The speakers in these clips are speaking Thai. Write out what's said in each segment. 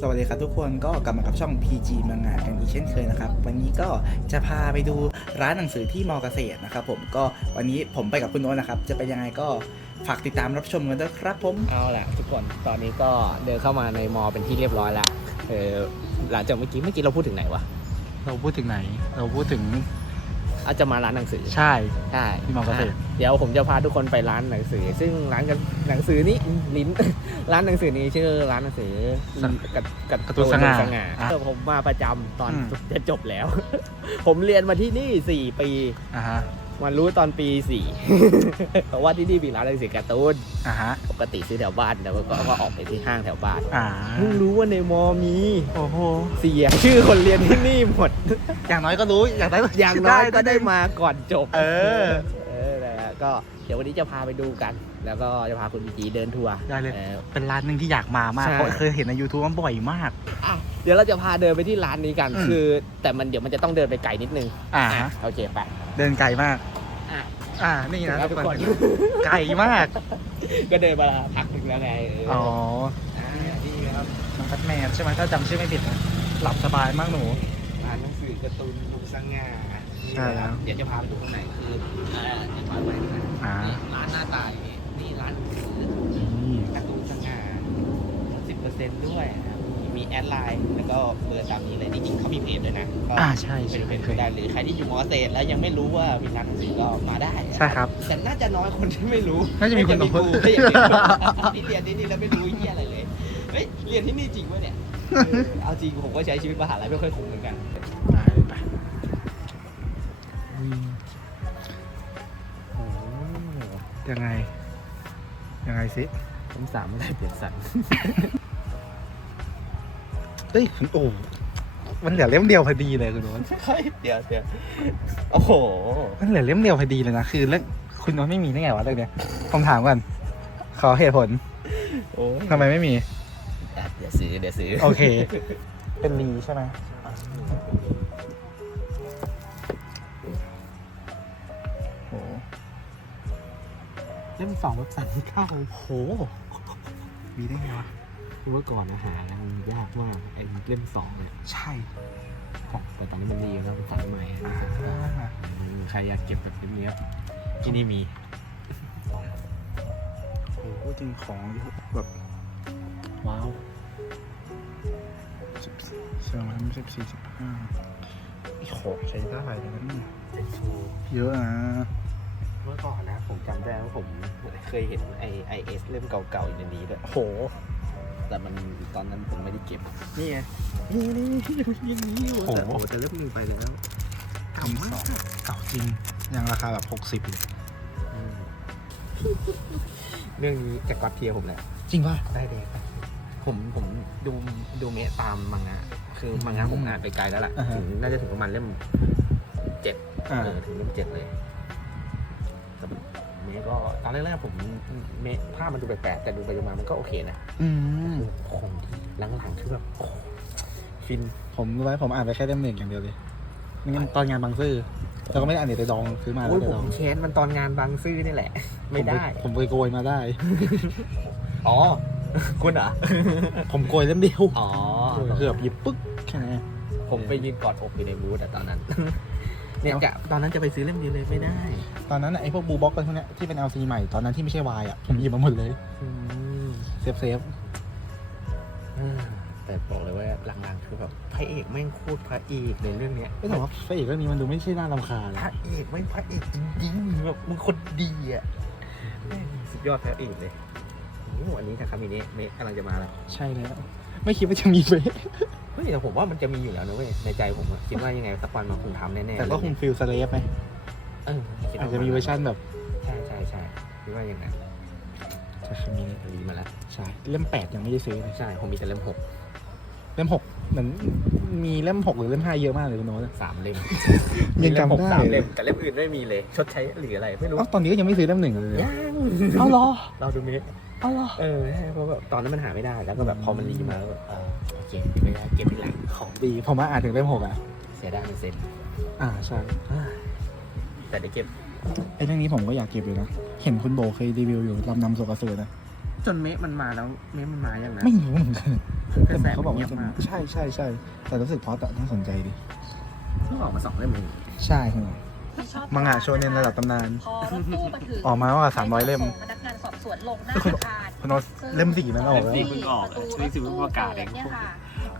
สวัสดีครับทุกคนก็กลับมากับช่อง PG มังงะกันอีกเช่นเคยนะครับ วันนี้ก็จะพาไปดูร้านหนังสือที่มอเกษตรนะครับผมก็วันนี้ผมไปกับคุณโน้ตนะครับ จะเป็นยังไงก็ฝากติดตามรับชมกันด้วยครับผม เอาละทุกคนตอนนี้ก็เดินเข้ามาในมอเป็นที่เรียบร้อยแล้วเออหลังจากเมื่อกี้เมื่อกี้เราพูดถึงไหนวะเราพูดถึงไหน เราพูดถึง อาจจะมาร้านหนังสือใช่ ใช่ที่มอเกษตรอะเดี๋ยวผมจะพาทุกคนไปร้านหนังสือ ซึ่งร้านกันหนังสือนี้ลิ้น ร้านหนังสือนี้ชื่อร้านหนังสือกับกับการ์ตูนสง่าสง่าอะเออผมมาประจำตอนอืม จะจบแล้ว ผมเรียนมาที่นี่สี่ปีอ่าฮะมารู้ตอนปีสี่ เพราะว่าที่นี่มีร้านหนังสือการ์ตูน อ่าฮะ ปกติซื้อแถวบ้านแต่ว่าก็ก็ออกไปที่ห้างแถวบ้านอ่าเพิ่งรู้ว่าในมอมีโอ้โหเสียชื่อคนเรียนที่นี่หมด อย่างน้อยก็รู้อย่างน้อยอย่างน้อยก็ได้มาก่อนจบ เออเออนะฮะก็เดี๋ยววันนี้จะพาไปดูกัน แล้วก็จะพาคุณพีจีเดินทัวร์ได้เลย ออ เป็นร้านหนึ่งที่อยากมามากใช่ เพราะเคยเห็นใน YouTube มันบ่อยมาก อะเดี๋ยวเราจะพาเดินไปที่ร้านนี้กัน อืม คือ แต่มันเดี๋ยวมันจะต้องเดินไปไกลนิดนึงอ่า อะฮะโอเคไป เดินไกลมาก อะ อ่านี่นะแล้วทุกทุกคคนนไกลมาก ก็เดินมาพักหนึ่งแล้วไงเอออ๋ออ่านี่ครับน้องแบทแมนใช่ไหมถ้าจำชื่อไม่ผิดนะหลับสบายมากหนูร้านหนังสือการ์ตูนลุงสง่าใช่แล้วเดี๋ยวจะพาไปดูข้างในคืออ่าเดี๋ยวพาไปนะอ่านี่ร้านหน้าตาอย่างนี้นี่ร้านหนังสือนี่การ์ตูนสง่าสิบเปอร์เซ็นต์ด้วยนะครับ มีแอดไลน์แล้วก็เบอร์ตามนี้เลยจริงๆเขามีเพจด้วยนะก็อ่าใช่ไปใช่ดูเพจเคย ได้หรือใครที่อยู่มอเกษตรแล้วยังไม่รู้ว่ามีร้านหนังสือก็มาได้ใช่ครับ แต่น่าจะน้อยคนที่ไม่รู้น่าจะมีคนไม่น้อยกูไม่อย่างที่เรียนที่นี่แล้วไม่รู้เหี้ยอะไรเลยเฮ้ยเรียนที่นี่จริงวะเนี่ยเออเอาจริงผมก็ใช้ชีวิตมหาลัยไม่ค่อยคุ้มเหมือนกัน ได้ไปอืมโอ้ยังไง ยังไงสิผมสามไม่ได้เปลี่ยนสัน เอ้ยโอ้มันเหลือเล่มเดียวพอดีเลยคุณโน้ตเฮ้ยเดี๋ยวเดี๋ยวโอ้โห มันเหลือเล่มเดียวพอดีเลยนะคือเรื่องคุณโน้ตไม่มีได้ไงวะเรื่องเนี้ยผมถามก่อนขอเหตุผลโอ้ยทำไมไม่มีอะเดี๋ยวซื้อเดี๋ยวซื้อโอเค เป็นรีใช่ไหมโอ้เล่มสองเว็บสันเข้าโหมีได้ไงวะ เมื่อก่อนอาหารมันยากมากไอ้เล่มสองเนี่ยใช่แต่ตอนนี้มันดีแล้วมันสายใหม่อ่าใครอยากเก็บแบบนี้ครับที่นี่มีโหจริงของเยอะแบบว้าวสิบสี่สองพันสิบสี่สิบห้าของใช้ได้เลยนะเนี่ยเป็นชูเยอะนะเมื่อก่อนนะ ผมจำได้ว่าผมเคยเห็นไอไอเอสเล่มเก่าๆอยู่ในนี้ด้วยโห แต่มันตอนนั้นผมไม่ได้เก็บ นี่ไงนี่นี่นี่นี่โอ้โหแต่โอ้แต่เล่มหนึ่งไปแล้วเก่ามากเก่าจริง ยังราคาแบบหกสิบเลยอืมเรื่องนี้จากก๊อตเทียร์ผมแหละจริงป่ะ ได้เลยครับผมผมดูดูเมะตามมังงะคือมังงะผมอ่านไปไกลแล้วล่ะอ่าฮะ ถึงน่าจะถึงประมาณเล่มเจ็ดอ่า เออถึงเล่มเจ็ดเลยแต่ เมะก็ตอนแรกๆผมเมะภาพมันดูแปลกๆแต่ดูไปดูมามันก็โอเคนะอืมของที่หลังๆคือแบบโอ้โหฟิน ผมรู้ไว้ผมอ่านไปแค่เล่มหนึ่งอย่างเดียวเลยไม่งั้นตอนงานบางซื่อเราก็ไม่ได้อ่านเดี๋ยวไปดองซื้อมาแล้โอ้วยไปผดองมแค้นมันตอนงานบางซื่อนี่แหละ ไม่ได้ ผมไปโกยมาได้ อ๋อ คุณเหรอ ผมโกยเล่มเดียวอ๋อ เกือบหยิบปึ๊กแค่นั้นผมไปยืนกอดอกอยู่ในบูธอะตอนนั้น เนี่ยจะตอนนั้นจะไปซื้อเล่มเดียวเลยไม่ได้ ตอนนั้นน่ะไอ้พวกบูบ็อกกันพวกเนี้ยที่เป็น LC ใหม่ตอนนั้นที่ไม่ใช่วายอะผมหยิบมาหมดเลยอืมเซฟเซฟแต่บอกเลยว่าหลังๆคือแบบพระเอกแม่งโคตรพระเอกในเรื่องเนี้ยไม่แต่ว่าพระเอกเรื่องนี้มันดูไม่ใช่น่ารำคาญพระเอกไม่งพระเอกจริงๆแบบมึงคนดีอะแม่งสุดยอดพระเอกเลยโอ้โหอันนี้ทาคามิเนะเมะกำลังจะมาแล้ว ใช่แล้ว ไม่คิดว่าจะมีเฟซเฮ้ยแต่ผมว่ามันจะมีอยู่แล้วนะเว้ยในใจผมอะคิดว่ายังไงสักวันมันคงทำแน่ๆแต่ก็คงฟิลสเลฟไหมเออคิดอาจจะมีเวอร์ชันแบบใช่ใช่ใช่คิดว่าอย่างนั้นจะมีรีมาแล้ว ใช่เล่มแปดยังไม่ได้ซื้อเลยใช่ผมมีแต่เล่มหกเล่มหกเหมือนมีเล่มหกหรือเล่มห้าเยอะมากเลยคุณโน้ตสามเล่มยังจำเล่มหกได้สามเล่มแต่เล่มอื่นไม่มีเลย ชดใช้หรืออะไรไม่รู้เอ้าตอนนี้ก็ยังไม่ซื้อเล่มหนึ่งเลยยังเอาเหรอเราดูเมะ เอาเหรอเออใช่เพราะแบบตอนนั้นมันหาไม่ได้ แล้วก็แบบพอมันรีมาแล้วแบบเออโอเคไม่ได้เก็บที่หลังของดีผมมาอ่านถึงเล่มหกอะ เสียดายมันเซ็นอ่าใช่แต่ได้เก็บไอ้เรื่องนี้ผมก็อยากเก็บเลยนะ เห็นคุณโบเคยรีวิวอยู่ลำนำโซกาสือนะ จนเมะมันมาแล้วเมะมันมายังนะไม่รู้เหมือนกันแต่เขาบอกว่าจะใช่ใช่ใช่แต่รู้สึกพอตน่าสนใจดิเพิ่งออกมาสองเล่มเองใช่คุณมังงะโชเนนระดับตำนานพอรถตู้มาถึงออกมากกว่า300เล่มพนักงานสอบส วนลงหน้าคุณอาคารคุณโนตเล่มสี่มันออกแล้ว เล่มสี่เพิ่งออกอะนี่สิเพิ่งประกาศเองนี่ยค่ะ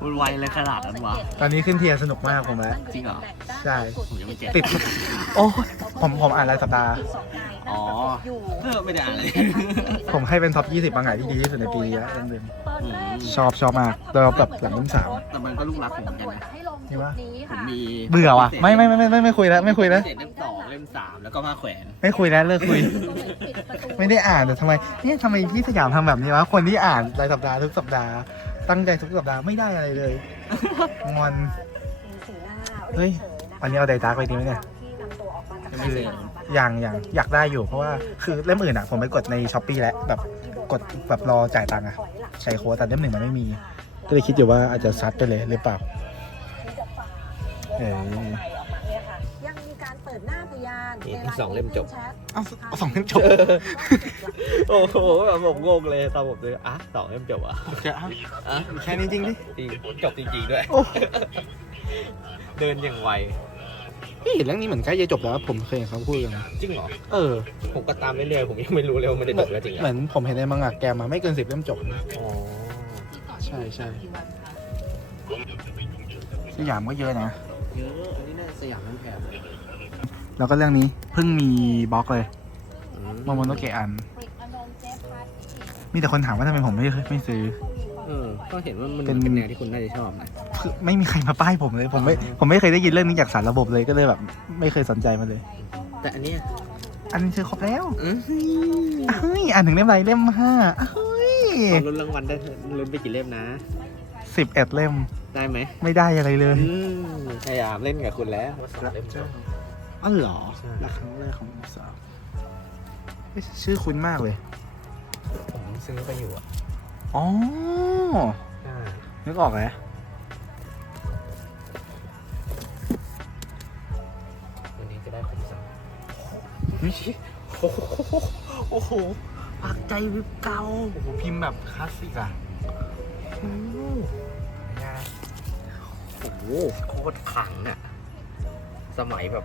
มันไวเลยขนาดนั้นวะตอนนี้ขึ้นเทียร์สนุกมากผมแล้วจริงเหรอใช่ผมยังไม่แกะ ติดโอ้ยผมผมอ่านรายสัปดาห์ อ๋อ เออไม่ได้อ่านเลยผมให้เป็นท็อป 20บางงานที่ดีที่สุดในปีนี้แล้วเรื่องเดิมตอนแรกชอบชอบมากโดยเฉพาะแบบหลังเล่มสาม แต่มันก็ลูกรักผมเหมือนกันนะ ให้ลงนี่วะจุดนี้ผมค่ะ มีเบื่อว่ะไม่ไม่ไม่ไม่ไม่ไม่คุยแล้วไม่คุยแล้วเจ็ดเล่มสองเล่มสามแล้วก็มาแขวน ไม่คุยแล้วเลิกคุยก็เลยปิดประตูไม่ได้อ่านแต่ทำไมเนี่ยทำไมพี่สยามทำแบบนี้วะคนที่อ่านรายสัปดาห์ทุกสัปดาห์ ตั้งใจทุกสัปดาห์ไม่ได้อะไรเลย งอนเฮ้ยอันนี้เอาไดดาร์กไปดีไหมเนี่ยไม่เลยอย่างอย่างอยากได้อยู่ เพราะว่าคือเล่มอื่นอะ ผมไปกดในช้อปปีแล้วแบบกดแบบรอจ่ายตังค์อะใช้โค้ดแต่เล่มหนึ่งมันไม่มี ก็เลยคิดอยู่ว่าอาจจะซัดไปเลยหรือเปล่า เออยังมีการเปิดหน้าพยานนี่ทั้งสองเล่มจบเอาเอาสองเล่มจบ โอ้โหผมงงเลยตอนผมเลยอะสองเล่มจบอะอะแค่นี้จริงดิจริงจบจริงๆด้วยโอ้เดินอย่างไวพี่เห็นเรื่องนี้เหมือนใกล้จะจบแล้ว ผมเคยเห็นเขาพูดกันจริงเหรอ เออ ผมก็ตามเรื่อยๆ ผมยังไม่รู้เลยว่ามันได้จบแล้วจริงเหอะมือนผมเห็นในมังงะแกมาไม่เกินสิบเล่มจบอ๋อใช่ใช่สยามก็เยอะนะ เยอะ อันนี้น่าสยามมันแพงแล้วก็เรื่องนี้เพิ่งมีบล็อกเลยโมโมโนเกะอัน มีแต่คนถามว่าทำไมผมไม่ไม่ซื้อ เออ ก็เห็นว่ามันเป็นเป็นแนวที่คุณน่าจะชอบนะคือไม่มีใครมาป้ายผมเลย ผมไม่อ๋อผมไม่เคยได้ยินเรื่องนี้จากสารระบบเลยก็เลยแบบ ไม่เคยสนใจมันเลย แต่อันเนี้ยอันนี้คือครบแล้วอืมเฮ้ยอ่านถึงเล่มอะไรเล่มห้าเฮ้ยตอนลุ้นรางวัลได้ลุ้นไปกี่เล่มนะ สิบเอ็ดเล่ม ได้ไหมไม่ได้อะไรเลย อืมพยายามเล่นกับคุณแล้วว่าสองเล่มจบ อ๋อเหรอใช่และครั้งแรกของสาวเฮ้ยชื่อคุ้นมากเลย ผมซื้อไปอยู่อะอ๋อ ใช่นึกออกแล้ววันนี้จะได้คมสันโอ้โหโอ้โห ปักใจวิบเก่าโอ้โหพิมพ์แบบคลาสสิกอะ โอ้โหงานโอ้โหโคตรขลังอะ สมัยแบบ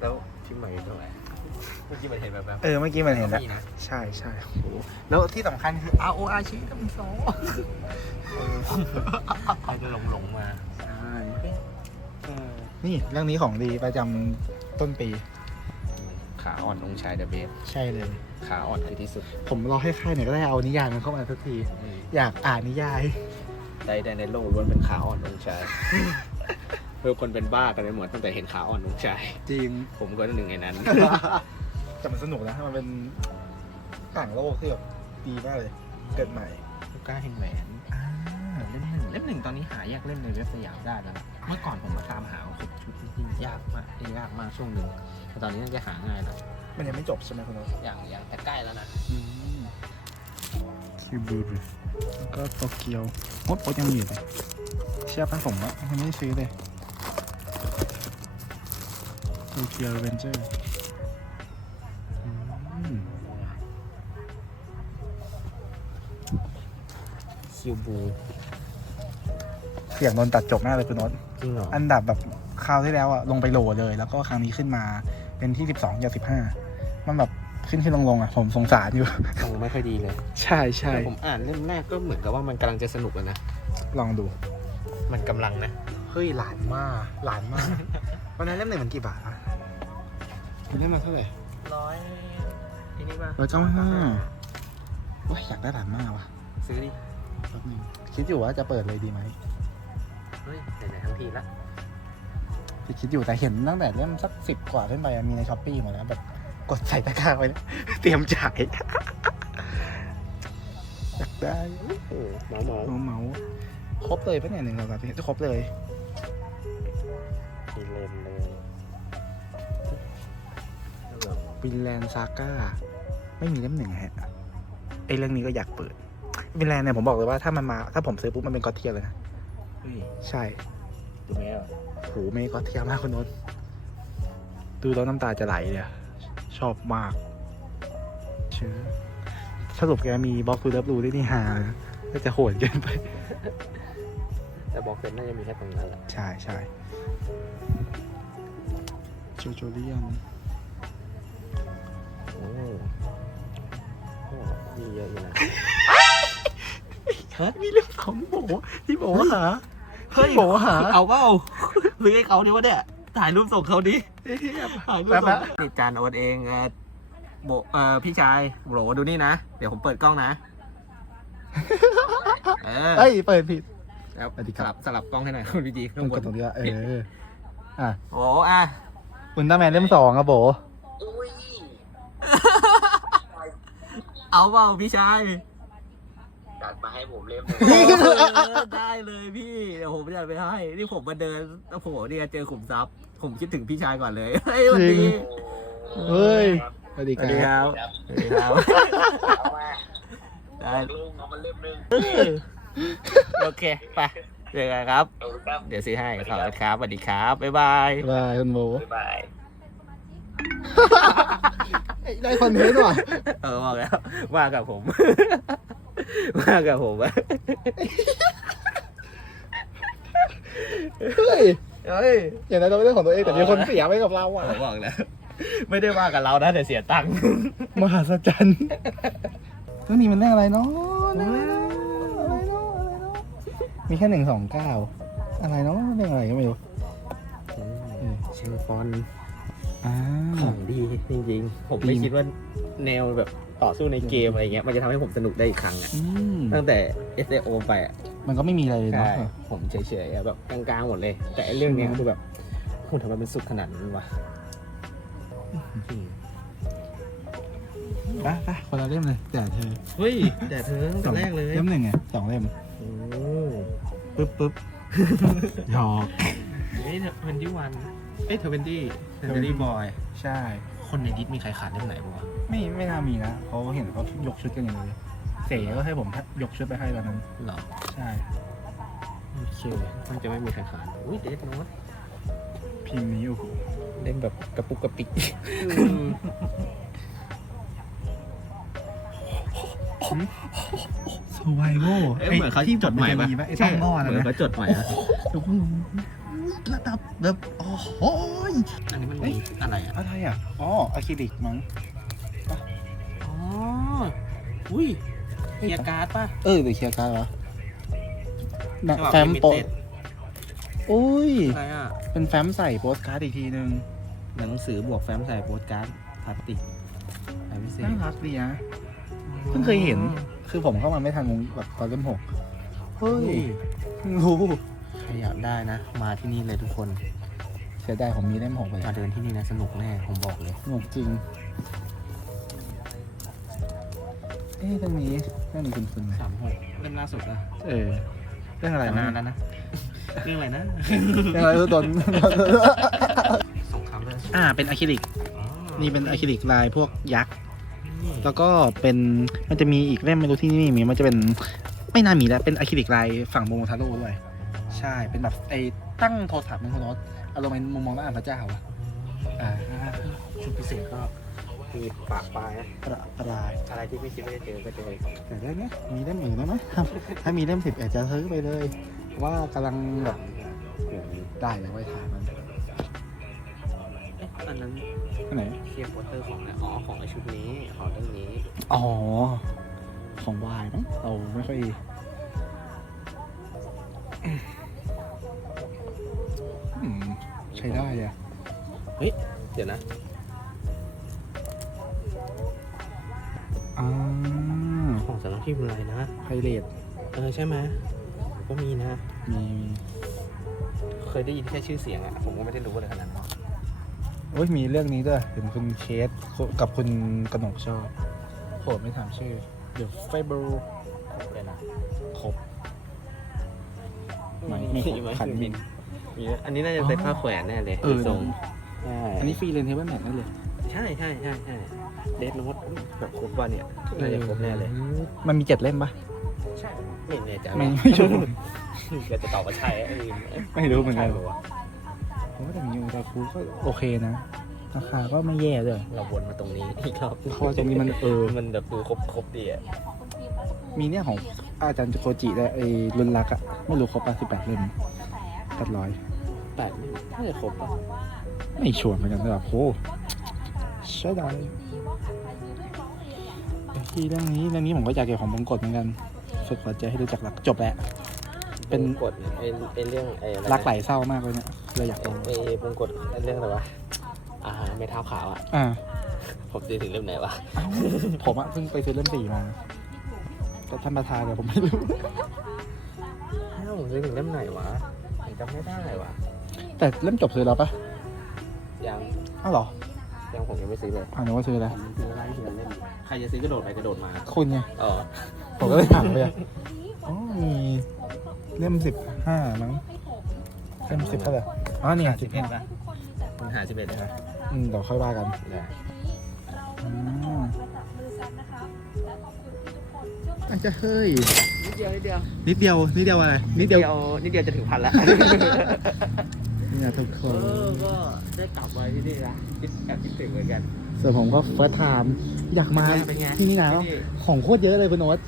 แล้วที่ใหม่ตรงไหนเมื่อกี้มันเห็นแบบแบบเออเมื่อกี้มันเห็นแล้ว นี่นะใช่ใช่โอ้โหแล้วที่สำคัญคือ R O R ชี้กับสองใครจะหลงหลงๆมา ใช่นี่เรื่องนี้ของดีประจำต้นปี ขาอ่อนองค์ชายเดอะเบสใช่เลย ขาอ่อนคือที่สุดผมรอให้ค่ายเนี่ยก็ได้เอานิยายมันเข้ามาสักที อยากอ่านนิยายใดๆในโลกล้วนเป็นขาอ่อนองค์ชายเพื่อคนเป็นบ้ากันไปหมดตั้งแต่เห็นขาอ่อนองค์ชายจริงผมก็หนึ่งในนั้น แต่มันสนุกนะมันเป็นต่างโลกที่แบบดีมากเลย เกิดใหม่ลูก้าแห่งแหวนอ่าเล่มหนึ่งเล่มหนึ่งตอนนี้หายากเล่มในเว็บสยามได้แล้วนะเมื่อก่อนผมมาตามหาครบชุดจริงๆยากมากยากมากช่วงหนึ่งแต่ตอนนี้น่าจะหาง่ายแล้วมันยังไม่จบใช่ไหมคุณโน้ตอย่างอย่างแต่ใกล้แล้วนะคิวบูรแล้วก็โตเกียวโอ๊ตโอ๊ตยังมีอยู่เลยเชื่อป่ะผมว่ายังไม่ได้ซื้อเลยโตเกียวเวนเจอร์มคิวบูเสียงโดนตัดจบมากเลยคุณโน้ตจริงเหรออันดับแบบคราวที่แล้วอะลงไปโหลเลย แล้วก็ครั้งนี้ขึ้นมา เป็นที่12จาก15มันแบบขึ้นขึ้นลงลงอะผมสงสารอยู่ฟังไม่ค่อยดีเลยใช่ใช่แต่ผมอ่านเล่มแรกก็เหมือนกับว่ามันกำลังจะสนุกแล้วนะ ลองดู มันกำลังนะ เฮ้ยหลานมากหลานมากวันนั้นเล่มหนึ่งมันกี่บาทอะเล่มมันเท่าไหร่ร้อยอันนี้ป่ะร้อยเก้าห้าว้ยอยากได้หลานมากว่ะซื้อดิแป๊บนึงคิดอยู่ว่าจะเปิดเลยดีไหมเฮ้ยไหนๆทั้งทีละ จะคิดอยู่แต่เห็นตั้งแต่เล่มสักสิบกว่าขึ้นไปอะมีในช้อปปี้หมดแล้วแบบกดใส่ตะกร้าไว้แล้วเตรียมจ่ายอยากได้โอ้หมอหมอเมาเมาครบเลยปะเนี่ยหนึ่งสองสามสี่ครบเลยมีเลนเลยวินแลนด์ซาก้า ไม่มีเล่มหนึ่งฮะไอเรื่องนี้ก็อยากเปิดวินแลนด์เนี่ยผมบอกเลยว่าถ้ามันมา ถ้าผมซื้อปุ๊บมันเป็นกอตเทียเลยนะเฮ้ยใช่ ดูไหมอะโหไม่กอตเทียมากคุณนนท์ดูแล้วน้ำตาจะไหลเลยอะชอบมากเชื่อสรุปแกมีบล็อกคูเลิฟรูด้วยนี่ฮาก็จะโหดเกินไป แต่บอกเซนน่าจะมีแค่ตรงนั้นแหละ ใช่ใช่โจโจเลียนโอ้โอ้มีเยอะอยู่นะ มีเรื่องของโบที่บอกว่าหา เฮ้ยที่บอกว่าหาเอาเปล่าหรือให้เขาดิวะเนี่ยถ่ายรูปส่งเขาดิถ่ายรูปส่งนี่จานโอ๊ตเองเอ่อโบเอ่อพี่ชายโบดูนี่นะ เดี๋ยวผมเปิดกล้องนะ เออเอ้ยเปิดผิด แล้วสวัสดีคสรัลับ บสลับกล้องให้หน่อยคุณพีจีต้ข้าองงบกดนตรงนี้อะเอออะโอ้อะอุลตร้าแมนเล่มสองอะโบเอาเปล่าพี่ชายจัดมา ให้ผมเล่มเออได้เลยพี่เดี๋ยวผมจะไปให้ นี่ผมมาเดินโอ้โหเนี่ยเจอขุมทรัพย์ ผมคิดถึงพี่ชายก่อนเลยเฮ้ยสวันดีเฮ้ยสวัสดีสควัสดีครัรับ บสวัสดีครับ เอามาได้ลุงเอามาเล่มนึงโอเค ไปเจอกันครับเอาครับเดี๋ยวซื้อให้ขอบคุณครับสวัสดีครับ บ๊ายบายบายคุณโบบ๊ายบาย ได้คอนเทนต์ว่ะ เออบอกแล้วว่ากับผม ว่ากับผมอะเฮ้ยเฮ้ยอย่างนั้นเราไม่ได้ของตัวเองแต่มีคนเสียไปกับเราอะผมบอกแล้ว ไม่ได้ว่ากับเรานะแต่เสียตังค์มหัศจรรย์เรื่องนี้มันเรื่องอะไรเนาะเรื่องอะไรเนาะอะไรเนาะอะไรเนาะมีแค่หนึ่งสองเก้าอะไรเนาะเรื่องอะไรก็ไม่รู้เชงฟอนอ่าของดีจริงๆ ผมดีไม่คิดว่าแนวแบบ ต่อสู้ในเกมอะไรเงี้ยมันจะทำให้ผมสนุกได้อีกครั้งอะอืมตั้งแต่ S A O ไปอะมันก็ไม่มีอะไรเลยใช่เนาะผมเฉยๆอะแบบกลางๆหมดเลย แต่ไอ้เรื่องเนี้ยคือแบบโหทำไมมันสุดขนาดนั้นวะไปไปคนละเล่มเลยแต่เธอเฮ้ยแต่เธอตั้งแต่แรกเลยเล่มหนึ่งไงสองเล่มโอ้ปึ๊บปึ๊บหยอกเฮ้ยเทนดี้วันเอ้ยเทเวนตี้เทเวนตี้บอย ใช่ คนในดิสมีใครขาดเล่มไหนบ้างวะไม่ไม่น่ามีนะเขาเห็นเขายกชุดกันอย่างเลยเสก็ให้ผมยกชุดไปให้ตอนนั้น เหรอใช่โอเคมันจะไม่มีใครขาดอุ้ยเดทโน้ตพิมพ์นี้โอ้โหเล่มแบบกระปุกกระปิก สไวโวเอ้ยเหมือนเขาที่จดหมายป่ะไอ้ต้องงอเหนะมือนนะเขาจดหมายอะทุกคนระดับแบบโอ้โหอันนี้มันมีอะไรอะ อะไรอะอ๋ออะคริลิกมั้งอ๋อ อุ้ยเกียร์การ์ดป่ะ เออหรือเคลียร์การ์ดวะหนังฉบับแฟ้มโปะ limited อุ้ย อะไรอะ เป็นแฟ้มใส่โปสการ์ดอีกทีนึงหนังสือบวกแฟ้มใส่โปสการ์ดพลาสติกลายพิเศษน่ารักดีนะ เพิ่งเคยเห็น คือผมเข้ามาไม่ทันงงแบบตอนเล่มหกเฮ้เฮ้ยยเพิ่งรู้ใครอยากได้นะ มาที่นี่เลยทุกคน เสียดายผมมีเล่มหกไปมาแล้วเดินที่นี่นะสนุกแน่ผมบอกเลยสนุกจริงเอ๊ะเรื่องนี้เรื่องนี้คุณคุณสามหกเล่มล่าสุดนะเออเรื่องอะไรแต่นะนานแล้วนะเรื่องอะไรนะเรื่องอะไรตัวตนสงครามเลือดอ่าเป็นอะคริลิกอ๋อนี่เป็นอะคริลิกลายพวกยักษ์นี่ แล้วก็เป็นมันจะมีอีกเล่มไม่รู้ที่นี่มีมันจะเป็นไม่น่ามีแล้วเป็นอะคริลิกลายฝั่งโมโมทาโร่ด้วย ใช่เป็นแบบไอ้ตั้งโทรศัพท์มันคุณโน้ตอารมณ์เป็นมุมมองหน้าอ่านพระเจ้าอะอ่าชุดพิเศษก็มีปากปลายนะประปรายอะไรที่ไม่คิดว่าจะเจอก็เจอแต่เรื่องเนี้ยมีเล่มอื่นได้ไหมถ้ามีเล่มสิบอาจจะซื้อไปเลย ว่ากำลังแบบได้เลยไว้ถ่ายมันเอ๊ะอันนั้นอันไหน เคลียร์โปสเตอร์ของอะไรอ๋อของไอชุดนี้ของเรื่องนี้อ๋อ ของวายมั้งเราไม่ค่อยอืมใช้ได้อะเดี๋ยวนะอ่าของสำนักพิมพ์อะไรนะไพเรตเออใช่ไหมก็มีนะ มี เคยได้ยินแค่ชื่อเสียงอะผมก็ไม่ได้รู้อะไรขนาดนั้น โอ้ยมีเรื่องนี้ด้วย เห็นคุณเคสกับคุณกนกชอบโหไม่ถามชื่อ เดี๋ยวไฟเบอร์ครบเลยนะครบไหนมีครบไหมขันบิน มีนะอันนี้น่าจะเป็นผ้าแขวนแน่เลยเออ ทรงใช่อันนี้ฟรีเลนเทเบิลแมทนั่นเลยใช่ใช่ใช่ใช่เดทโน้ตแบบครบป่ะเนี่ยน่าจะครบแน่เลย มันมีเจ็ดเล่มปะใช่ไม่แน่ใจไม่ไม่ชัวร์ก็จะตอบว่าใช่ไอ้ไม่รู้เหมือนกัน ใช่ปะวะ ผมว่าแต่มีโอตาคุก็โอเคนะ ราคาก็ไม่แย่ด้วยเราวนมาตรงนี้อีกรอบเพราะว่าตรงนี้มันเออ มันแบบดูครบครบดีอะมีเนี่ยของอาจารย์โคจิด้วยไอ้รุ่นรักอะไม่รู้ครบป่ะสิบแปดเล่มแปดร้อยแปดน่าจะครบป่ะไม่ชัวร์เหมือนกันแต่แบบโหใช่ได้ที่เรื่องนี้เรื่องนี้ผมก็อยากเกี่ยวของมงกฎเหมือนกัน ฝึกหัวใจให้รู้จักรักจบแล้ว เป็นกฎไอ้ไอ้เรื่องไอ้อะไรนะรักไหลเศร้ามากเลยเนี่ยเลยอยากลองไอ้มงกฎไอ้เรื่องอะไรวะอ่าไม่เท้าขาวอะอ่าผมจะถึงเล่มไหนวะเอ้าผมอะเพิ่งไปซื้อเล่มสี่มาแต่ท่านประธานเดี๋ยวผมไม่รู้อ้าวผมจะถึงเล่มไหนวะผมจำไม่ได้วะแต่เล่มจบซื้อแล้วปะยังอ้าวเหรอยังผมยังไม่ซื้อเลยอ่านึกว่าซื้อแล้วผมซื้อไล่ทีละเล่มใครจะซื้อกระโดดไปกระโดดมาคุณไงอ๋อผมก็เลยถามไปอะอ๋อมี เล่มสิบห้ามั้งเล่มสิบเท่าไหร่อ๋อเนี่ยสิบห้ามันหาสิบเอ็ดนะอืมเดี๋ยวค่อยว่ากันได้อืมอาจจะเฮ้ย นิดเดียว นิดเดียว นิดเดียว นิดเดียวอะไร นิดเดียว นิดเดียวจะถึงพันละเนี่ยทุกคเอนอก็ได้กลับมาที่นี่นะคิดแอบคิดถึงเหมือนกัน ส่วนผมก็เฟิร์สไทม์อยากมาเป็นไงที่นี่นะที่นี่ของโคตรเยอะเลยคุณโน้ต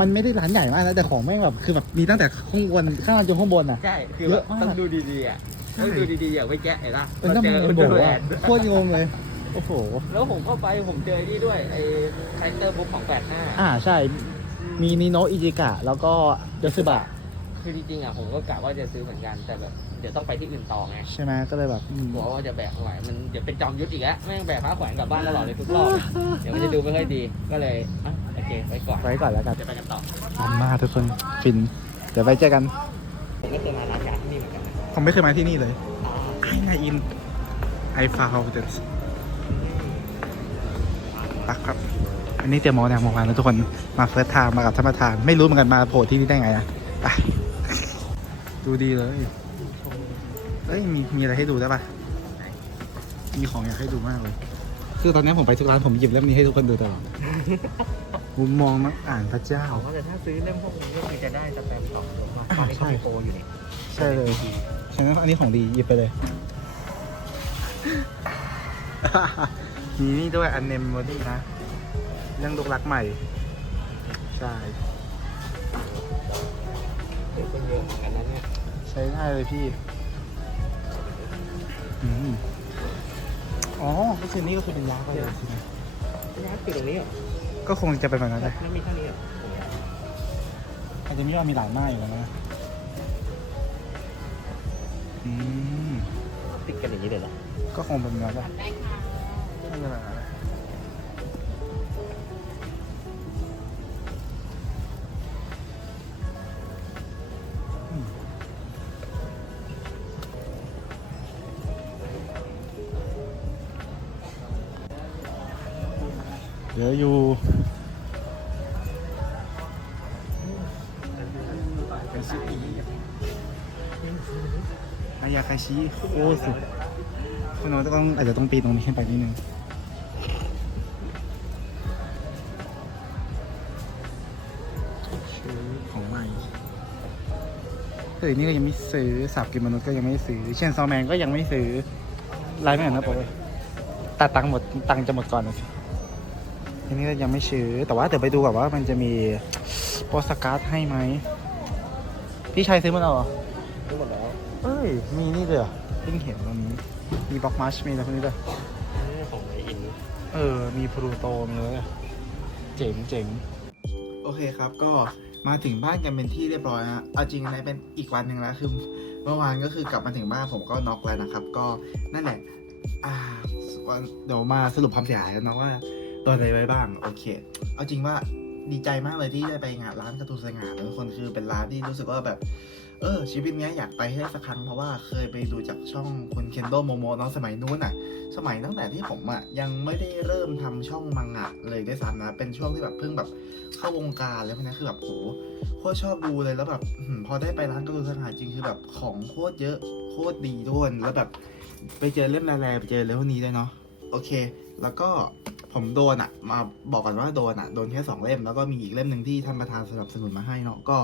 มันไม่ได้ร้านใหญ่มากนะแต่ของแม่งแบบคือแบบมีตั้งแต่ข้างบนข้างล่างจนข้างบนอะ ใช่ คือเยแบอะบมาก ต้องดูดีๆอะใช่ต้องดูดีๆอย่าไปแกะไอ้ละเป็นต้องเจมีอเอ็อุนลโบตร้าแมอะนโคตรงงเลย โอ้โห แล้วผมก็ไปผมเจอนี่ด้วยไอ้ไคเตอร์บุ๊กของแปดห้าอ่าใช่ มีนิโนอิจิกะ แล้วก็เดซึบะคือจริงๆอะผมก็กะว่าจะซื้อเหมือนกันแต่แบบเดี๋ยวต้องไปที่อื่นต่อไงใช่ไหมก็เลยแบบอืมกลัวว่าจะแบกไม่ไหวมันเดี๋ยวเป็นจอมยุทธอีกแล้วแม่งแบกผ้าแขวนกลับบ้านตลอดเลยทุกรอบเดี๋ยวมันจะดูไม่ค่อยดีก็เลยอะโอ เคไว้ก่อนไว้ก่อนแล้วกันจะไปกันต่อมันมากทุกคนฟิน เดี๋ยวไปเจอกัน ผมไม่เคยมาร้านยาที่นี่เหมือนกันนะผมไม่เคยมาที่นี่เลยไอ้นายอิน I found it ปักครับ อันนี้เตรียมหมอแดงมาวางแล้วทุกคนมาเฟิร์สไทม์มากับธรรมทาน ไม่รู้เหมือนกันมาโผล่ที่นี่ได้ไงนะไปดูดีเลยเอ้ยมีมีอะไรให้ดูได้ปะมีของอยากให้ดูมากเลย คือตอนนี้ผมไปทุกร้านผมหยิบเล่มนี้ให้ทุกคนดูตลอด มุมมองนักอ่านพระเจ้าเขาก็จะถ้าซื้อเล่มพวกนี้ก็คือจะได้สแตมป์สองตัวมาอ่าตอนนี้เขาใช่มีโปรอยู่นี่ใช่เลยฉะนั้นอันนี้ของดีหยิบไปเลย มีนี่ด้วยอันเนมโมดี้นะ เรื่องลูกรักใหม่ ใช่เดี๋ยวก็เยอะเหมือนกันนะเนี่ยใช้ได้เลยพี่อืมอ๋อก็คือนี่ก็คือเป็นยาไปเลยสินะร้านคือตรงนี้เหรอ ก็คงจะเป็นแบบนั้นเลยแล้วมีเท่านี้เหรอโอ้โหอาจจะมีว่ามีหลายหน้าอยู่แล้วนะอืมติดกันอย่างนี้เลยเหรอก็คงเป็นแบบนั้นแหละน่าจะแบบนั้นแหละอืมเดี๋ยวอยู่ ชิโคตรสุดคุณน้ตต้องอาจจะต้องปีนตรงนี้ขึ้นไปนิดนึงชื่อของใหม่เฮ้ยนี่ก็ยังไม่ซื้อสับกินมนุษย์ก็ยังไม่ซื้อ เช่นซอแมนก็ยังไม่ซื้อลน์ไม่เห็นนะปะเว้ยตัดตังค์หมดตังค์จะหมดก่อนนะสิอันนี้ก็ยังไม่ซื้อแต่ว่าเดี๋ยวไปดูก่อนว่ามันจะมีโปสการ์ดให้ไหมพี่ชายซื้อมาแล้วเหรอรู้อหมดแล้ว เอ้ย มีนี่เลยเหรอเพิ่งเห็นตรงนี้ มีบล็อกมัชมีอะไรพวกนี้ด้วยนี่ของไออินเออ มีพลูโตมีอะไรด้วยเจ๋งเจ๋งโอเคครับก็มาถึงบ้านกันเป็นที่เรียบร้อยนะเอาจริงอะไรเป็นอีกวันหนึ่งแล้วคือเมื่อวานก็คือกลับมาถึงบ้านผมก็น็อกแล้วนะครับ ก็นั่นแหละอ่าวันเดี๋ยวมาสรุปความเสียหายกันเนาะว่าโดนอะไรไว้บ้างโอเค เอาจริงว่าดีใจมากเลยที่ได้ไปงานร้านการ์ตูนสง่าทุกคนคือเป็นร้านที่รู้สึกว่าแบบ เออชีวิตเนี้ยอยากไปให้ได้สักครั้งเพราะว่าเคยไปดูจากช่องคุณเคนโดโมโมเนาะสมัยนู้นอะ สมัยตั้งแต่ที่ผมอะยังไม่ได้เริ่มทำช่องมังงะเลยด้วยซ้ำนะ เป็นช่วงที่แบบเพิ่งแบบเข้าวงการแล้วนี้คือแบบโหโคตรชอบดูเลยแล้วแบบพอได้ไปร้านการ์ตูนสง่าจริงคือแบบของโคตรเยอะโคตรดีด้วยแล้วแบบไปเจอเล่มแร่ๆไปเจอเล่มพวกนี้ได้เนาะโอเค แล้วก็ผมโดนอะมาบอกก่อนว่าโดนอะโดนแค่สองเล่มแล้วก็มีอีกเล่มหนึ่งที่ท่านประธานสนับสนุนมาให้เนาะก็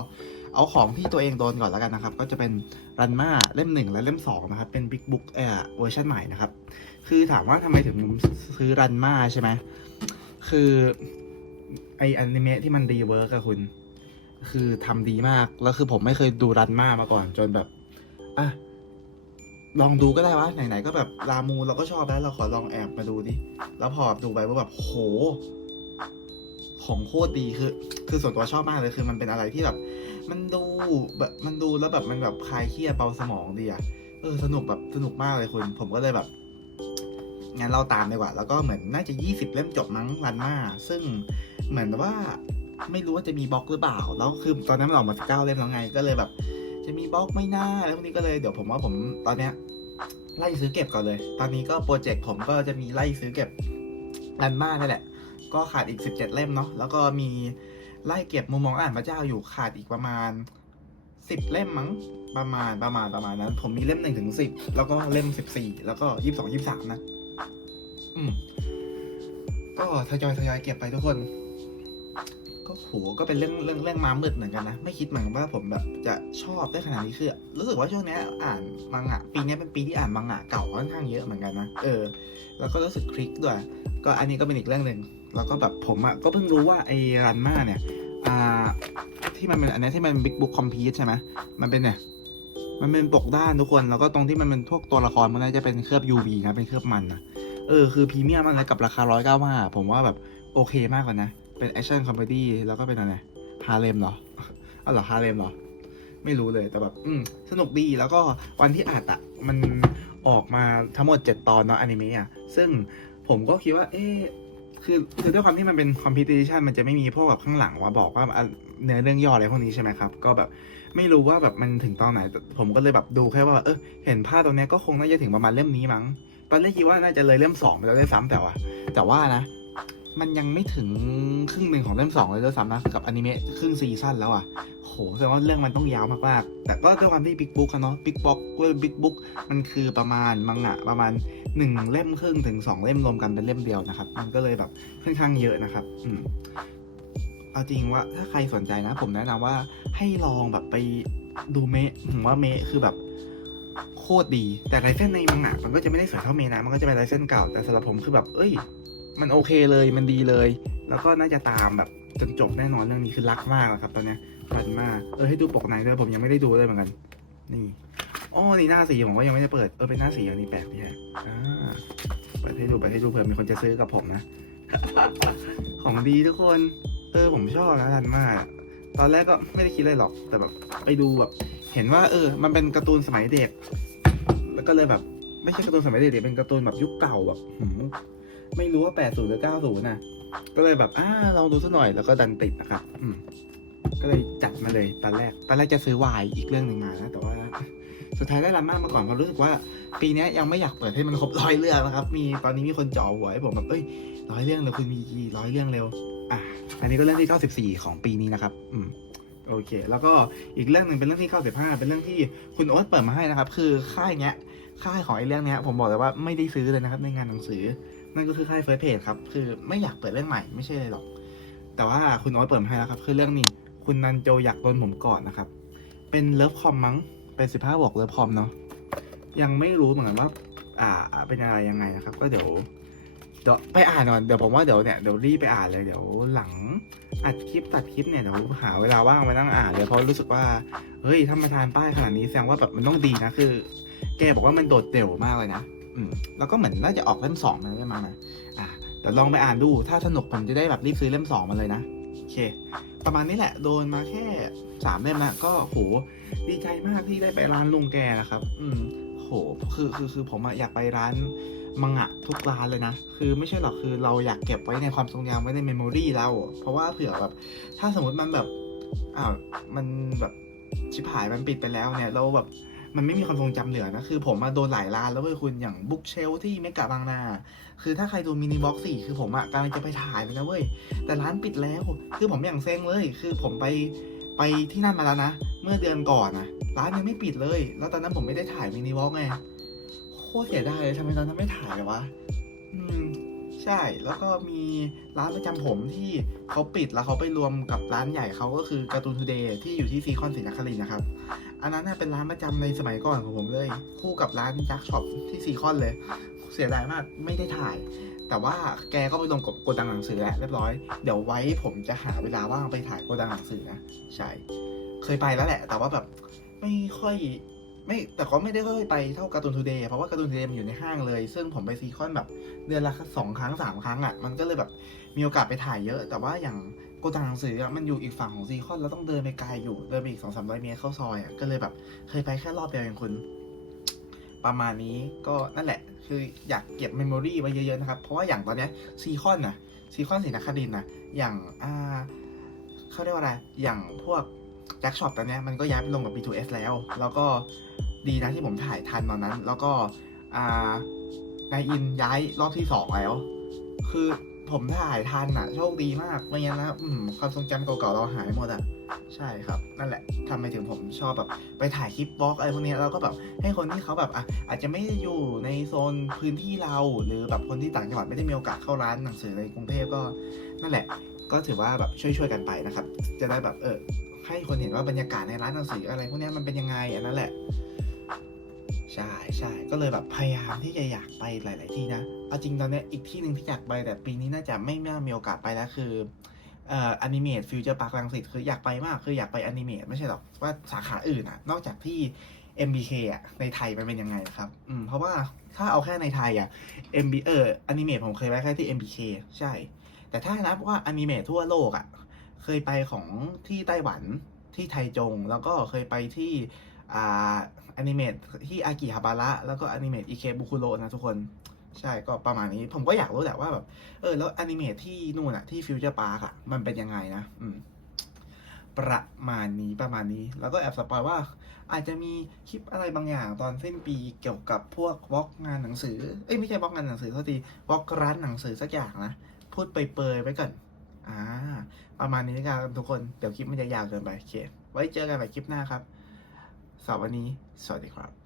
เอาของที่ตัวเองโดนก่อนแล้วกันนะครับ ก็จะเป็นรันมาเล่มหนึ่งและเล่มสองนะครับ เป็นบิ๊กบุ๊กเอ่อเวอร์ชันใหม่นะครับ คือถามว่าทำไมถึงซื้อรันมาใช่ไหมคือไออนิเมะที่มันรีเวิร์กอะคุณ คือทำดีมาก แล้วคือผมไม่เคยดูรันมามาก่อน จนแบบอะลองดูก็ได้วะไหนๆก็แบบรามูเราก็ชอบแล้วเราขอลองแอบมาดูดิ แล้วพอดูไปว่าแบบโห ของโคตรดีคือ คือส่วนตัวชอบมากเลยคือมันเป็นอะไรที่แบบ มันดูแบบมันดูแล้วแบบมันแบบคลายเครียดเบาสมองดีอะเออสนุกแบบสนุกมากเลยคุณ ผมก็เลยแบบงั้นเราตามดีกว่า แล้วก็เหมือนน่าจะยี่สิบเล่มจบมั้งรันมาซึ่งเหมือนว่าไม่รู้ว่าจะมีบล็อกหรือเปล่า แล้วคือตอนนั้นมันออกมาเก้าเล่มแล้วไง ก็เลยแบบ จะมีบล็อกไม่น่าแล้วพวกนี้ก็เลยเดี๋ยวผมว่าผมตอนเนี้ยไล่ซื้อเก็บก่อนเลย ตอนนี้ก็โปรเจกต์ผมก็จะมีไล่ซื้อเก็บรันมานี่แหละ ก็ขาดอีกสิบเจ็ดเล่มเนาะ แล้วก็มี ไล่เก็บมุมมองอ่านพระเจ้าอยู่ขาดอีกประมาณสิบเล่มมั้งประมาณประมาณประมาณนั้น ผมมีเล่มหนึ่งถึงสิบแล้วก็เล่มสิบสี่แล้วก็ยี่สิบสองยี่สิบสามนะ อืม ก็ทยอยทยอยเก็บไปทุกคน ก็โหก็เป็นเรื่องเรื่องเรื่องมามืดเหมือนกันนะ ไม่คิดเหมือนกันว่าผมแบบจะชอบได้ขนาดนี้คือ รู้สึกว่าช่วงนี้อ่านมังงะ ปีนี้เป็นปีที่อ่านมังงะเก่าค่อนข้างเยอะเหมือนกันนะเออ แล้วก็รู้สึกคลิกด้วย ก็อันนี้ก็เป็นอีกเรื่องหนึ่งแล้วก็แบบผมอะก็เพิ่งรู้ว่าไอ้รันมาเนี่ยอ่าที่มันเป็นอันนี้ที่มันบิ๊กบุ๊กคอมพิวใช่ไหมมันเป็นเนี่ยมันเป็นปกด้านทุกคนแล้วก็ตรงที่มันเป็นพวกตัวละครมันน่าจะเป็นเคลือบ UV นะเป็นเคลือบมันนะเออคือพรีเมียมมากเลยกับราคาร้อยเก้าห้าผมว่าแบบโอเคมากกว่านะ เป็นแอคชั่นคอมเมดี้แล้วก็เป็นอะไรฮาเลมเหรออ๋อเหรอฮาเลมเหรอ ไม่รู้เลยแต่แบบ อืมสนุกดีแล้วก็วันที่อัดอะมันออกมาทั้งหมด 7 ตอนเนาะอนิเมะอะซึ่ง ผมก็คิดว่า เอ๊ะคือคือด้วยความที่มันเป็นคอมพิวเตชันมันจะไม่มีพวกแบบข้างหลังว่าบอกว่าเนื้อเรื่องย่ออะไรพวกนี้ใช่ไหมครับ ก็แบบไม่รู้ว่าแบบมันถึงตอนไหน ผมก็เลยแบบดูแค่ว่าเออเห็นภาพตรงนี้ก็คงน่าจะถึงประมาณเล่มนี้มั้งตอนแรกคิดว่าน่าจะเลยเล่มสองไปแล้วได้วยซ้ำแต่ว่า แต่ว่านะ มันยังไม่ถึงครึ่งหนึ่งของเล่มสองเลยด้วยซ้ำนะกับอนิเมะครึ่งซีซั่นแล้วอะโหแสดงว่าเรื่องมันต้องยาวมากๆแต่ก็ด้วยความที่บิ๊กบุ๊กเนาะบิ๊กบ็อกเว้ยบิ๊กบุ๊กมันคือประมาณมังงะประมาณ หนึ่งเล่มครึ่งถึงสองเล่มรวมกันเป็นเล่มเดียวนะครับ มันก็เลยแบบค่อนข้างเยอะนะครับ อืมเอาจริงว่าถ้าใครสนใจนะ ผมแนะนำว่าให้ลองแบบไปดูเมะผมว่าเมะคือแบบโคตรดี แต่ลายเส้นในมังงะมันก็จะไม่ได้สวยเท่าเมนะ มันก็จะเป็นลายเส้นเก่า แต่สำหรับผมคือแบบ เอ้ย มันโอเคเลย มันดีเลย แล้วก็น่าจะตามแบบจนจบแน่นอนเรื่องนี้คือรักมากอะครับ ตอนเนี้ยรันมาก เออให้ดูปกในด้วยผมยังไม่ได้ดูเลยเหมือนกัน นี่ อ๋อนี่หน้าสีผมก็ยังไม่ได้เปิด เออเป็นหน้าสีอันนี้แปลกดีฮะอ่าเปิดให้ดูเปิดให้ดูเผื่อมีคนจะซื้อกับผมนะ ของดีทุกคน เออผมชอบนะรันมาก ตอนแรกก็ไม่ได้คิดอะไรหรอก แต่แบบไปดูแบบ เห็นว่า เออ มันเป็นการ์ตูนสมัยเด็ก แล้วก็เลยแบบ ไม่ใช่การ์ตูนสมัยเด็กดิเป็นการ์ตูนแบบยุคเก่าแบบหืมไม่รู้ว่า80หรือ90นะก็เลยแบบอ่าลองดูสักหน่อยแล้วก็ดันติดนะครับ อืมก็เลยจัดมาเลยตอนแรก ตอนแรกจะซื้อวายอีกเรื่องหนึ่งมานะ แต่ว่า สุดท้ายได้รันมากมาก่อนเพราะรู้สึกว่า ปีนี้ยยังไม่อยากเปิดให้มันครบร้อยเรื่องนะครับ มีตอนนี้มีคนจ่อหัวให้ผมแบบเอ้ยร้อยเรื่องเร็วคุณมีกี่ร้อยเรื่องเร็วอะอันนี้ก็เรื่องที่ 94 ของปีนี้นะครับ อืมโอเค แล้วก็อีกเรื่องหนึ่งเป็นเรื่องที่ 95 เป็นเรื่องที่คุณโอ๊ตเปิดมาให้นะครับ คือค่ายเนี้ยค่ายของไอ้เรื่องเนี้ยผมบอกเลยว่าไม่ได้ซื้อเลยนะครับในงานหนังสือ นั่นก็คือค่ายเฟิร์สเพจครับ คือไม่อยากเปิดเรื่องใหม่ไม่ใช่เลยหรอก แต่ว่าคุณโอ๊ตเปิดมาให้แล้วครับ คือเรื่องนี้คุณนันโจอยากโดนผมก่อนนะครับ เป็นเลิฟคอมมั้ง เป็น15บห้าบวกเลิฟคอมเนาะยังไม่รู้เหมือนกันว่า อ่าเป็นอะไรยังไงนะครับ ก็เดี๋ยวเดี๋ยวไปอ่านก่อนเดี๋ยวผมว่าเดี๋ยวเนี่ยเดี๋ยวรีบไปอ่านเลยเดี๋ยวหลังอัดคลิปตัดคลิปเนี่ยเดี๋ยวหาเวลาว่างมานั่งอ่านเลยเพราะรู้สึกว่าเฮ้ยถ้ามาทานป้ายขนาดนี้แสดงว่าแบบมันต้องดีนะคือ แกบอกว่ามันโดดเดี่ยวมากเลยนะอืมแล้วก็เหมือนน่าจะออกเล่มสองมาได้มานะอะเดี๋ยวลองไปอ่านดูถ้าสนุกผมจะได้แบบรีบซื้อเล่มสองมาเลยนะ อเค ประมาณนี้แหละ โดนมาแค่สามเล่มนะก็โหดีใจมากที่ได้ไปร้านลุงแกนะครับ อืมโหคือคือคือผมอะอยากไปร้านมังงะทุกร้านเลยนะ คือไม่ใช่หรอกคือเราอยากเก็บไว้ในความทรงจำไว้ในเมมโมรีเรา เพราะว่าเผื่อแบบ ถ้าสมมติมันแบบอ้าวมันแบบชิบหายมันปิดไปแล้วเนี่ยเราแบบมันไม่มีความทรงจำเหลือนะ คือผมมาโดนหลายร้านแล้วเว้ยคุณอย่างบุ๊กเชลที่เมกะบางนา คือถ้าใครดูมินิบ็อกซี่คือผมอะกำลังจะไปถ่ายเลยนะเว้ย แต่ร้านปิดแล้ว คือผมอย่างเซ็งเลย คือผมไปไปที่นั่นมาแล้วนะ เมื่อเดือนก่อนนะร้านยังไม่ปิดเลย แล้วตอนนั้นผมไม่ได้ถ่ายมินิวอล์กไง โคตรเสียดายเลยทำไมตอนนั้นไม่ถ่ายวะ อืม ใช่ แล้วก็มีร้านประจำผมที่เขาปิดแล้วเขาไปรวมกับร้านใหญ่เขาก็คือการ์ตูนทูเดย์ที่อยู่ที่ซีคอนศรีนครินนะครับ อันนั้นน่ะเป็นร้านประจำในสมัยก่อนของผมเลย คู่กับร้านยักษ์ช็อปที่ซีคอนเลย เสียดายมากไม่ได้ถ่าย แต่ว่าแกก็ไปลงกับโกดังหนังสือแล้วเรียบร้อย เดี๋ยวไว้ผมจะหาเวลาว่างไปถ่ายโกดังหนังสือนะใช่ เคยไปแล้วแหละ แต่ว่าแบบไม่ค่อยไม่แต่ก็ไม่ได้ค่อยไปเท่าการ์ตูนทูเดย์เพราะว่าการ์ตูนทูเดย์มันอยู่ในห้างเลย ซึ่งผมไปซีคอนแบบเดือนละสองครั้งสามครั้งอะมันก็เลยแบบมีโอกาสไปถ่ายเยอะ แต่ว่าอย่างโกดังหนังสืออะมันอยู่อีกฝั่งของซีคอนแล้วต้องเดินไปไกลอยู่เดินไปอีกสองสามร้อยเมตรเข้าซอยอะก็เลยแบบเคยไปแค่รอบเดียวเองคุณประมาณนี้ก็นั่นแหละ คืออยากเก็บเมมโมรีไว้เยอะๆนะครับ เพราะว่าอย่างตอนนี้ซีคอนนะซีคอนศรีนครินนะอย่างอ่าเขาเรียกว่าอะไร อย่างพวกแจ็คช็อปตอนเนี้ยมันก็ย้ายไปลงกับ B2S แล้ว แล้วก็ดีนะที่ผมถ่ายทันตอนนั้น แล้วก็อ่านายอินย้ายรอบที่สองแล้ว คือผมถ่ายทันอะ โชคดีมากไม่งั้นนะความทรงจำเก่าๆเราหายหมดอะ ใช่ครับ นั่นแหละทำไมถึงผมชอบแบบไปถ่ายคลิปบล็อกอะไรพวกเนี้ยแล้วก็แบบให้คนที่เขาแบบอะอาจจะไม่ได้อยู่ในโซนพื้นที่เราหรือแบบคนที่ต่างจังหวัดไม่ได้มีโอกาสเข้าร้านหนังสือในกรุงเทพก็ นั่นแหละ ก็ถือว่าแบบช่วยๆกันไปนะครับ จะได้แบบเออให้คนเห็นว่าบรรยากาศในร้านหนังสืออะไรพวกเนี้ยมันเป็นยังไงอันนั้นแหละใช่ใช่ก็เลยแบบพยายามที่จะอยากไปหลาย ๆ ที่นะเอาจริงตอนนี้อีกที่หนึ่งที่อยากไปแต่ปีนี้น่าจะไม่น่ามีโอกาสไปแล้วคือ เอ่ออนิเมตฟิวเจอร์พาร์คลังสิตคืออยากไปมากคืออยากไปอนิเมตไม่ใช่หรอกว่าสาขาอื่นอะนอกจากที่ MBK อะในไทยมันเป็นยังไงครับ อืมเพราะว่าถ้าเอาแค่ในไทยอะ MB เอออนิเมตผมเคยไปแค่ที่ MBK ใช่ แต่ถ้านับว่าอนิเมตทั่วโลกอะ่ะ เคยไปของที่ไต้หวันที่ไทจง แล้วก็เคยไปที่อ่าอนิเมตที่อากิฮาบาระแล้วก็อนิเมตอิเคบุคุโรนะทุกคน ใช่ก็ประมาณนี้ผมก็อยากรู้แหละว่าแบบเออแล้วอนิเมตที่นู่นอะที่ฟิวเจอร์พาร์คอะมันเป็นยังไงนะ อืม ประมาณนี้ประมาณนี้ แล้วก็แอบสปอยว่า อาจจะมีคลิปอะไรบางอย่างตอนสิ้นปีเกี่ยวกับพวกวอล์กงานหนังสือ เอ้ยไม่ใช่วอล์กงานหนังสือเท่าทีวอล์กร้านหนังสือสักอย่างนะ พูดไปเปยไว้ก่อนอ่า ประมาณนี้กันทุกคน เดี๋ยวคลิปมันจะยาวเกินไปโอเค ไว้เจอกันใหม่คลิปหน้าครับสำหรับวันนี้ สวัสดีครับ